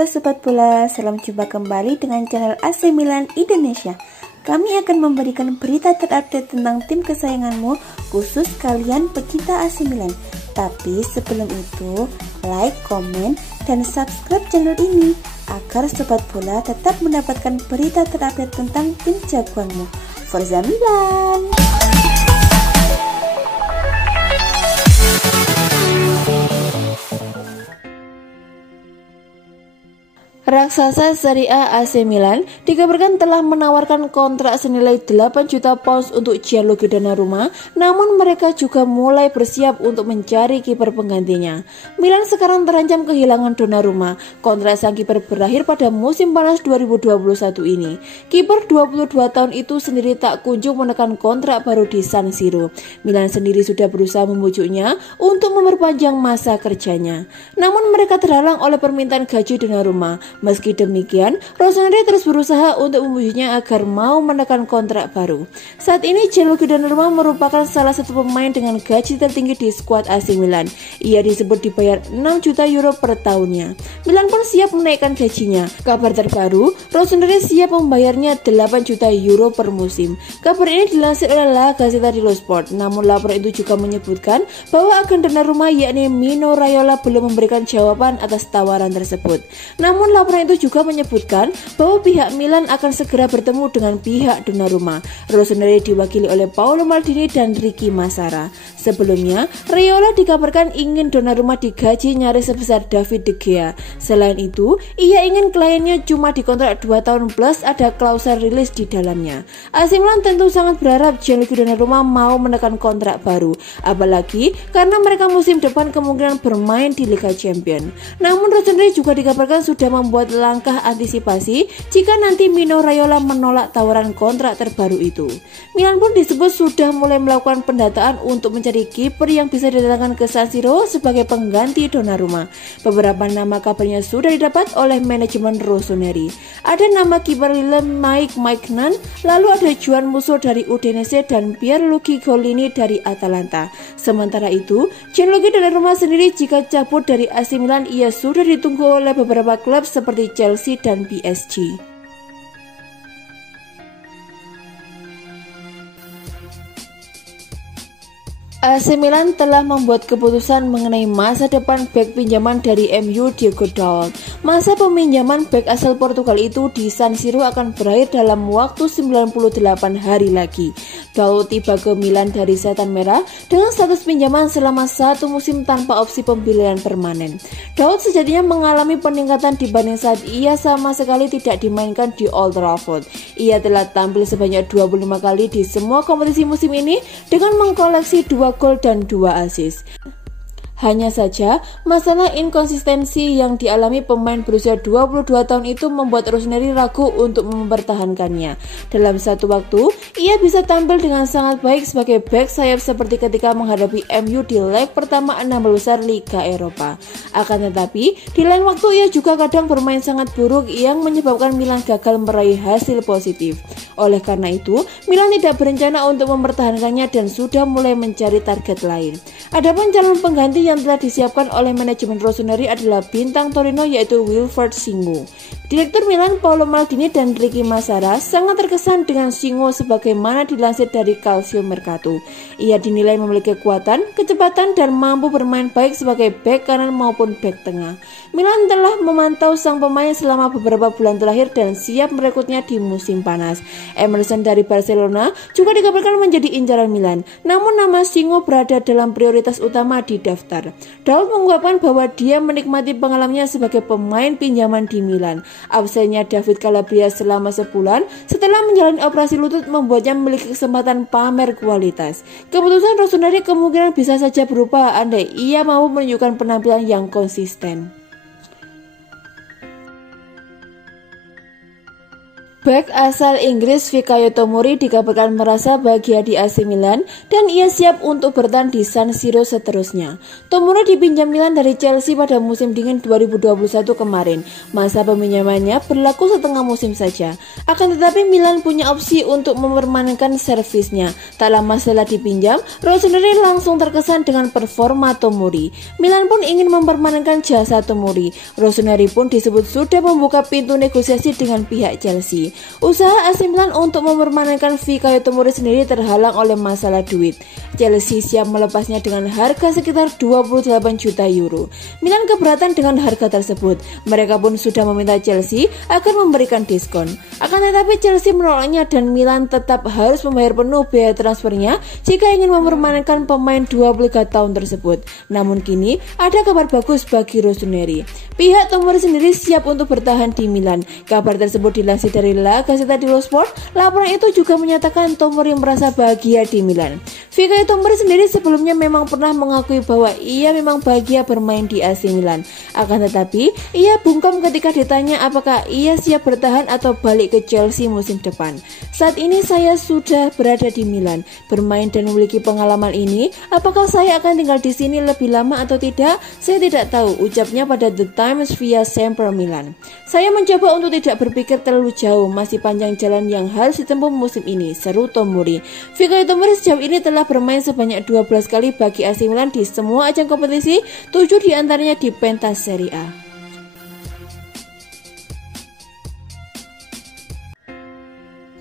Halo Sobat Bola, salam jumpa kembali dengan channel AC Milan Indonesia. Kami akan memberikan berita terupdate tentang tim kesayanganmu, khusus kalian pecinta AC Milan. Tapi sebelum itu, like, komen, dan subscribe channel ini agar Sobat Bola tetap mendapatkan berita terupdate tentang tim jagoanmu. Forza Milan! Raksasa Serie A AC Milan dikabarkan telah menawarkan kontrak senilai 8 juta pounds untuk Gianluigi Donnarumma, namun mereka juga mulai bersiap untuk mencari kiper penggantinya. Milan sekarang terancam kehilangan Donnarumma. Kontrak sang kiper berakhir pada musim panas 2021 ini. Kiper 22 tahun itu sendiri tak kunjung menekan kontrak baru di San Siro. Milan sendiri sudah berusaha membujuknya untuk memperpanjang masa kerjanya. Namun mereka terhalang oleh permintaan gaji Donnarumma. Meski demikian, Rossoneri terus berusaha untuk membujuknya agar mau menekan kontrak baru. Saat ini Gianluigi Donnarumma merupakan salah satu pemain dengan gaji tertinggi di skuad AC Milan. Ia disebut dibayar 6 juta euro per tahunnya. Milan pun siap menaikkan gajinya. Kabar terbaru, Rossoneri siap membayarnya 8 juta euro per musim. Kabar ini dilansir oleh La Gazzetta dello Sport. Namun laporan itu juga menyebutkan bahwa agen Donnarumma yakni Mino Raiola belum memberikan jawaban atas tawaran tersebut. Namun laporan itu juga menyebutkan bahwa pihak Milan akan segera bertemu dengan pihak Donnarumma. Rossoneri diwakili oleh Paolo Maldini dan Ricky Massara. Sebelumnya, Raiola dikabarkan ingin Donnarumma digaji nyaris sebesar David De Gea. Selain itu, ia ingin kliennya cuma dikontrak 2 tahun plus ada klausul rilis di dalamnya. AC Milan tentu sangat berharap Gianluigi Donnarumma mau menekan kontrak baru, apalagi karena mereka musim depan kemungkinan bermain di Liga Champions. Namun Rossoneri juga dikabarkan sudah membuat langkah antisipasi jika nanti Mino Raiola menolak tawaran kontrak terbaru itu. Milan pun disebut sudah mulai melakukan pendataan untuk mencari kiper yang bisa didatangkan ke San Siro sebagai pengganti Donnarumma. Beberapa nama kabarnya sudah didapat oleh manajemen Rossoneri. Ada nama kiper Lille Mike Maignan, lalu ada Juan Musso dari Udinese dan Pierluigi Collini dari Atalanta. Sementara itu, Gianluigi Donnarumma sendiri jika cabut dari AC Milan ia sudah ditunggu oleh beberapa klub seperti Chelsea dan PSG. AC Milan telah membuat keputusan mengenai masa depan bek pinjaman dari MU Diogo Dalot. Masa peminjaman bek asal Portugal itu di San Siro akan berakhir dalam waktu 98 hari lagi. Dalot tiba ke Milan dari Setan Merah dengan status pinjaman selama 1 musim tanpa opsi pembelian permanen. Dalot sejatinya mengalami peningkatan dibanding saat ia sama sekali tidak dimainkan di Old Trafford. Ia telah tampil sebanyak 25 kali di semua kompetisi musim ini dengan mengkoleksi 2 gol dan 2 assist. Hanya saja, masalah inkonsistensi yang dialami pemain berusia 22 tahun itu membuat Rossoneri ragu untuk mempertahankannya. Dalam satu waktu, ia bisa tampil dengan sangat baik sebagai bek sayap seperti ketika menghadapi MU di leg pertama 16 besar Liga Eropa. Akan tetapi, di lain waktu ia juga kadang bermain sangat buruk yang menyebabkan Milan gagal meraih hasil positif. Oleh karena itu, Milan tidak berencana untuk mempertahankannya dan sudah mulai mencari target lain. Adapun calon pengganti yang telah disiapkan oleh manajemen Rossoneri adalah bintang Torino yaitu Wilfried Singo. Direktur Milan Paolo Maldini dan Ricky Massara sangat terkesan dengan Singo sebagaimana dilansir dari Calcio Mercato. Ia dinilai memiliki kekuatan, kecepatan dan mampu bermain baik sebagai bek kanan maupun bek tengah. Milan telah memantau sang pemain selama beberapa bulan terakhir dan siap merekrutnya di musim panas. Emerson dari Barcelona juga dikabarkan menjadi incaran Milan. Namun nama Singo berada dalam prioritas utama di daftar. Dalot mengungkapkan bahwa dia menikmati pengalamannya sebagai pemain pinjaman di Milan. Absennya David Calabria selama sebulan setelah menjalani operasi lutut membuatnya memiliki kesempatan pamer kualitas. Keputusan Rossoneri kemungkinan bisa saja berubah andai ia mampu menunjukkan penampilan yang konsisten. Bek asal Inggris Fikayo Tomori dikabarkan merasa bahagia di AC Milan dan ia siap untuk bertahan di San Siro seterusnya. Tomori dipinjam Milan dari Chelsea pada musim dingin 2021 kemarin. Masa peminjamannya berlaku setengah musim saja. Akan tetapi Milan punya opsi untuk mempermanenkan servisnya. Tak lama setelah dipinjam, Rossoneri langsung terkesan dengan performa Tomori. Milan pun ingin mempermanenkan jasa Tomori. Rossoneri pun disebut sudah membuka pintu negosiasi dengan pihak Chelsea. Usaha AC Milan untuk mempermanenkan Fikayo Tomori sendiri terhalang oleh masalah duit. Chelsea siap melepasnya dengan harga sekitar 28 juta euro. Milan keberatan dengan harga tersebut. Mereka pun sudah meminta Chelsea agar memberikan diskon. Akan tetapi Chelsea menolaknya dan Milan tetap harus membayar penuh biaya transfernya jika ingin mempermanenkan pemain 23 tahun tersebut. Namun kini ada kabar bagus bagi Rossoneri. Pihak Tomori sendiri siap untuk bertahan di Milan. Kabar tersebut dilansir dari La Gazzetta dello Sport. Laporan itu juga menyatakan Tomori merasa bahagia di Milan. Fikayo Tomori sendiri sebelumnya memang pernah mengakui bahwa ia memang bahagia bermain di AC Milan. Akan tetapi, ia bungkam ketika ditanya apakah ia siap bertahan atau balik ke Chelsea musim depan. Saat ini saya sudah berada di Milan, bermain dan memiliki pengalaman ini. Apakah saya akan tinggal di sini lebih lama atau tidak? Saya tidak tahu, ucapnya pada The Times via Sempre Milan. Saya mencoba untuk tidak berpikir terlalu jauh, masih panjang jalan yang harus ditempuh musim ini, seru Tomori. Fikayo Tomori sejauh ini telah bermain sebanyak 12 kali bagi AC Milan di semua ajang kompetisi, 7 diantaranya di pentas Serie A.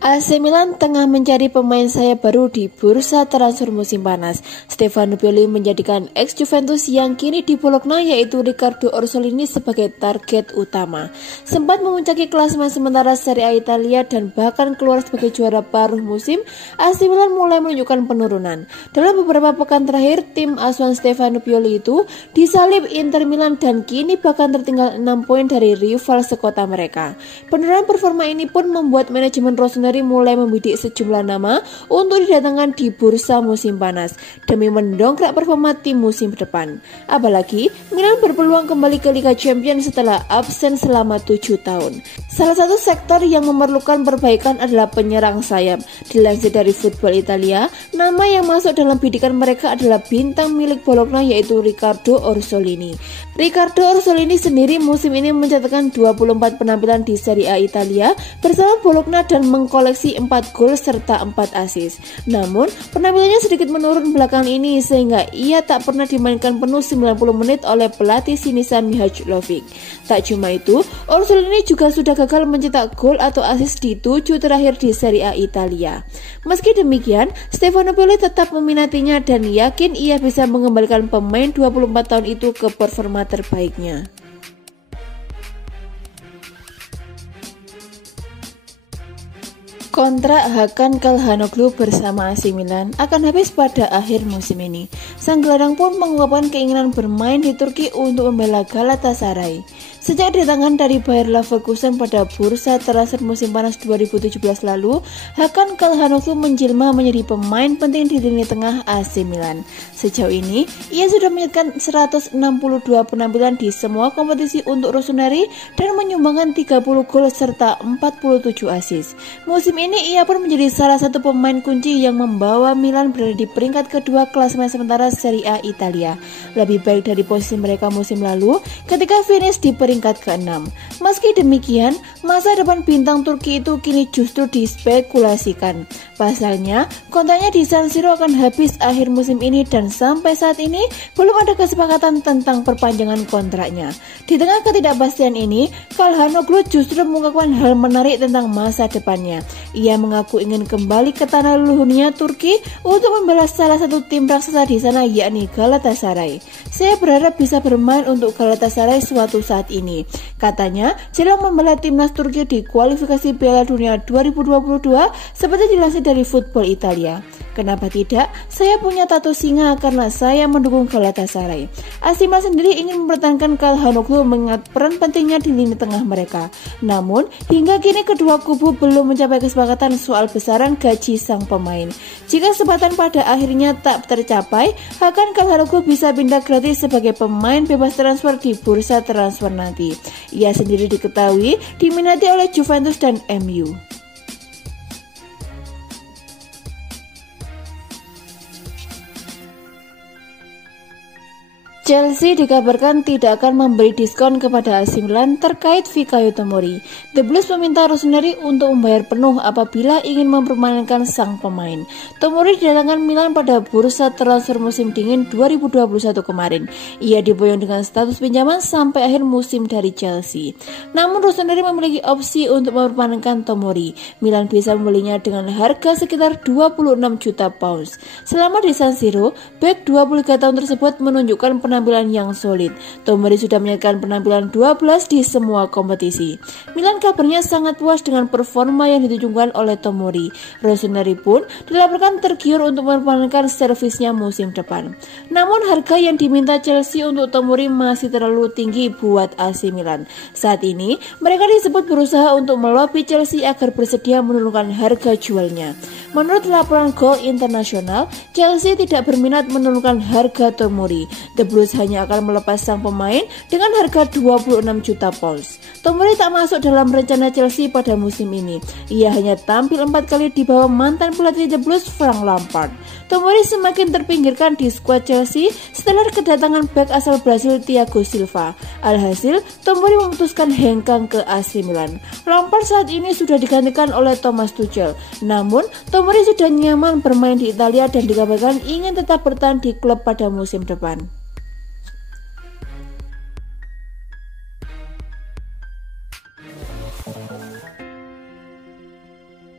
AC Milan tengah mencari pemain sayap baru di bursa transfer musim panas. Stefano Pioli menjadikan ex-Juventus yang kini di Bologna yaitu Riccardo Orsolini sebagai target utama. Sempat memuncaki klasemen sementara Serie A Italia dan bahkan keluar sebagai juara paruh musim, AC Milan mulai menunjukkan penurunan. Dalam beberapa pekan terakhir, tim asuhan Stefano Pioli itu disalib Inter Milan dan kini bahkan tertinggal 6 poin dari rival sekota mereka. Penurunan performa ini pun membuat manajemen Rossoneri mulai membidik sejumlah nama untuk didatangkan di bursa musim panas demi mendongkrak performa tim musim depan. Apalagi Milan berpeluang kembali ke Liga Champions setelah absen selama 7 tahun. Salah satu sektor yang memerlukan perbaikan adalah penyerang sayap. Dilansir dari Football Italia, nama yang masuk dalam bidikan mereka adalah bintang milik Bologna yaitu Riccardo Orsolini. Riccardo Orsolini sendiri musim ini mencatatkan 24 penampilan di Serie A Italia bersama Bologna dan mengkoleksi 4 gol serta 4 assist. Namun, penampilannya sedikit menurun belakangan ini sehingga ia tak pernah dimainkan penuh 90 menit oleh pelatih Sinisa Mihajlovic. Tak cuma itu, Orsolini juga sudah gagal mencetak gol atau assist di 7 terakhir di Serie A Italia. Meski demikian, Stefano Pioli tetap meminatinya dan yakin ia bisa mengembalikan pemain 24 tahun itu ke performa terbaiknya. Kontrak Hakan Calhanoglu bersama AC Milan akan habis pada akhir musim ini. Sang gelandang pun mengungkapkan keinginan bermain di Turki untuk membela Galatasaray. Sejak didatangkan dari Bayer Leverkusen pada bursa transfer musim panas 2017 lalu, Hakan Calhanoglu menjelma menjadi pemain penting di lini tengah AC Milan. Sejauh ini, ia sudah menyatakan 162 penampilan di semua kompetisi untuk Rossoneri dan menyumbangkan 30 gol serta 47 assist. Musim ini ia pun menjadi salah satu pemain kunci yang membawa Milan berada di peringkat kedua klasemen sementara Serie A Italia. Lebih baik dari posisi mereka musim lalu ketika finish di peringkat ke-6. Meski demikian, masa depan bintang Turki itu kini justru dispekulasikan. Pasalnya, kontraknya di San Siro akan habis akhir musim ini dan sampai saat ini belum ada kesepakatan tentang perpanjangan kontraknya. Di tengah ketidakpastian ini, Calhanoglu justru mengungkapkan hal menarik tentang masa depannya. Ia mengaku ingin kembali ke tanah leluhurnya Turki untuk membela salah satu tim raksasa di sana yakni Galatasaray. Saya berharap bisa bermain untuk Galatasaray suatu saat ini. Katanya, jelang membela timnas Turki di kualifikasi Piala Dunia 2022 seperti dilansir dari Football Italia. Kenapa tidak? Saya punya tato singa karena saya mendukung Galatasaray. AC Milan sendiri ingin mempertahankan Calhanoglu mengingat peran pentingnya di lini tengah mereka. Namun, hingga kini kedua kubu belum mencapai kesepakatan soal besaran gaji sang pemain. Jika kesepakatan pada akhirnya tak tercapai, Hakan Calhanoglu bisa pindah gratis sebagai pemain bebas transfer di bursa transfer nanti. Ia sendiri diketahui diminati oleh Juventus dan MU. Chelsea dikabarkan tidak akan memberi diskon kepada AC Milan terkait Fikayo Tomori. The Blues meminta Rossoneri untuk membayar penuh apabila ingin mempermainkan sang pemain. Tomori didatangkan Milan pada bursa transfer musim dingin 2021 kemarin. Ia diboyong dengan status pinjaman sampai akhir musim dari Chelsea. Namun Rossoneri memiliki opsi untuk mempermainkan Tomori. Milan bisa membelinya dengan harga sekitar 26 juta pounds. Selama di San Siro, bek 23 tahun tersebut menunjukkan penampilan yang solid. Tomori sudah menyatakan penampilan 12 di semua kompetisi. Milan kabarnya sangat puas dengan performa yang ditunjukkan oleh Tomori. Rossoneri pun dilaporkan tergiur untuk mempertahankan servisnya musim depan. Namun harga yang diminta Chelsea untuk Tomori masih terlalu tinggi buat AC Milan. Saat ini mereka disebut berusaha untuk melobi Chelsea agar bersedia menurunkan harga jualnya. Menurut laporan Goal International, Chelsea tidak berminat menurunkan harga Tomori. The Blues hanya akan melepas sang pemain dengan harga 26 juta pounds. Tomori tak masuk dalam rencana Chelsea pada musim ini. Ia hanya tampil 4 kali di bawah mantan pelatih The Blues Frank Lampard. Tomori semakin terpinggirkan di skuad Chelsea setelah kedatangan bek asal Brasil Thiago Silva. Alhasil, Tomori memutuskan hengkang ke AC Milan. Lampard saat ini sudah digantikan oleh Thomas Tuchel. Namun, Tomori sudah nyaman bermain di Italia dan dikabarkan ingin tetap bertahan di klub pada musim depan.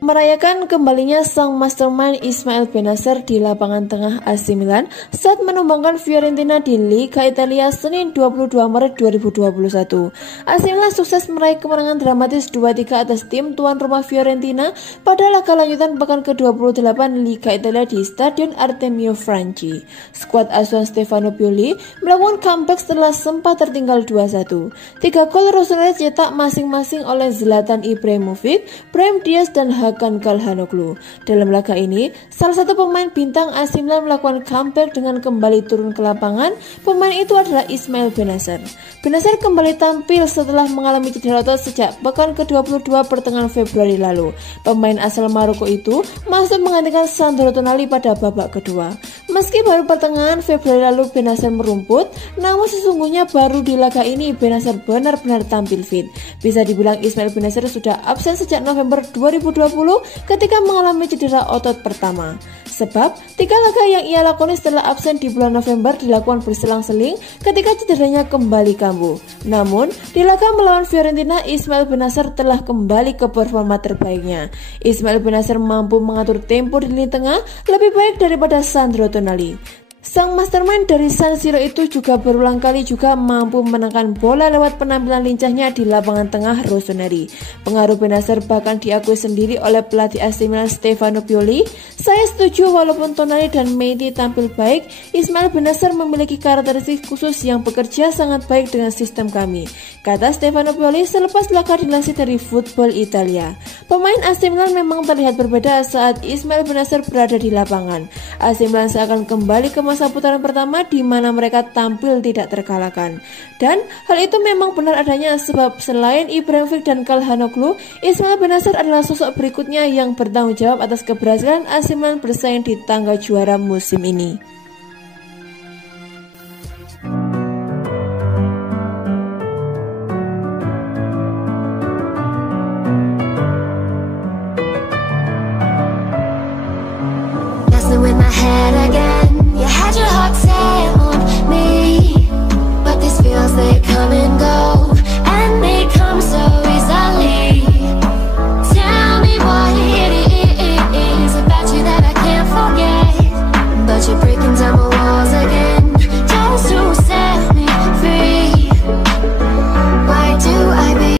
Merayakan kembalinya sang mastermind Ismail Bennacer di lapangan tengah AC Milan saat menumbangkan Fiorentina di Liga Italia Senin 22 Maret 2021. AC Milan sukses meraih kemenangan dramatis 2-3 atas tim tuan rumah Fiorentina pada laga lanjutan pekan ke-28 Liga Italia di Stadion Artemio Franchi. Skuad asuhan Stefano Pioli melakukan comeback setelah sempat tertinggal 2-1. 3 gol Rossoneri cetak masing-masing oleh Zlatan Ibrahimovic, Brahim Diaz, dan Hakan Calhanoglu. Dalam laga ini, salah satu pemain bintang AC Milan melakukan comeback dengan kembali turun ke lapangan. Pemain itu adalah Ismail Bennacer. Bennacer kembali tampil setelah mengalami cedera otot sejak pekan ke-22 pertengahan Februari lalu. Pemain asal Maroko itu masuk menggantikan Sandro Tonali pada babak kedua. Meski baru pertengahan Februari lalu Bennacer merumput, namun sesungguhnya baru di laga ini Bennacer benar-benar tampil fit. Bisa dibilang Ismail Bennacer sudah absen sejak November 2020 ketika mengalami cedera otot pertama. Sebab 3 laga yang ia lakoni setelah absen di bulan November dilakukan berselang-seling ketika cederanya kembali kambuh. Namun, di laga melawan Fiorentina, Ismail Bennacer telah kembali ke performa terbaiknya. Ismail Bennacer mampu mengatur tempo di lini tengah lebih baik daripada Sandro Tonali. Sang mastermind dari San Siro itu juga berulang kali juga mampu menangkan bola lewat penampilan lincahnya di lapangan tengah Rossoneri. Pengaruh Bennacer bahkan diakui sendiri oleh pelatih AC Milan Stefano Pioli. Saya setuju walaupun Tonali dan Mendy tampil baik, Ismail Bennacer memiliki karakteristik khusus yang bekerja sangat baik dengan sistem kami, kata Stefano Pioli selepas laga dilansir dari Football Italia. Pemain AC Milan memang terlihat berbeda saat Ismail Bennacer berada di lapangan. AC Milan seakan kembali ke masa putaran pertama di mana mereka tampil tidak terkalahkan. Dan hal itu memang benar adanya sebab selain Ibrahimovic dan Calhanoglu, Ismail Bennacer adalah sosok berikutnya yang bertanggung jawab atas keberhasilan AC Milan bersaing di tangga juara musim ini.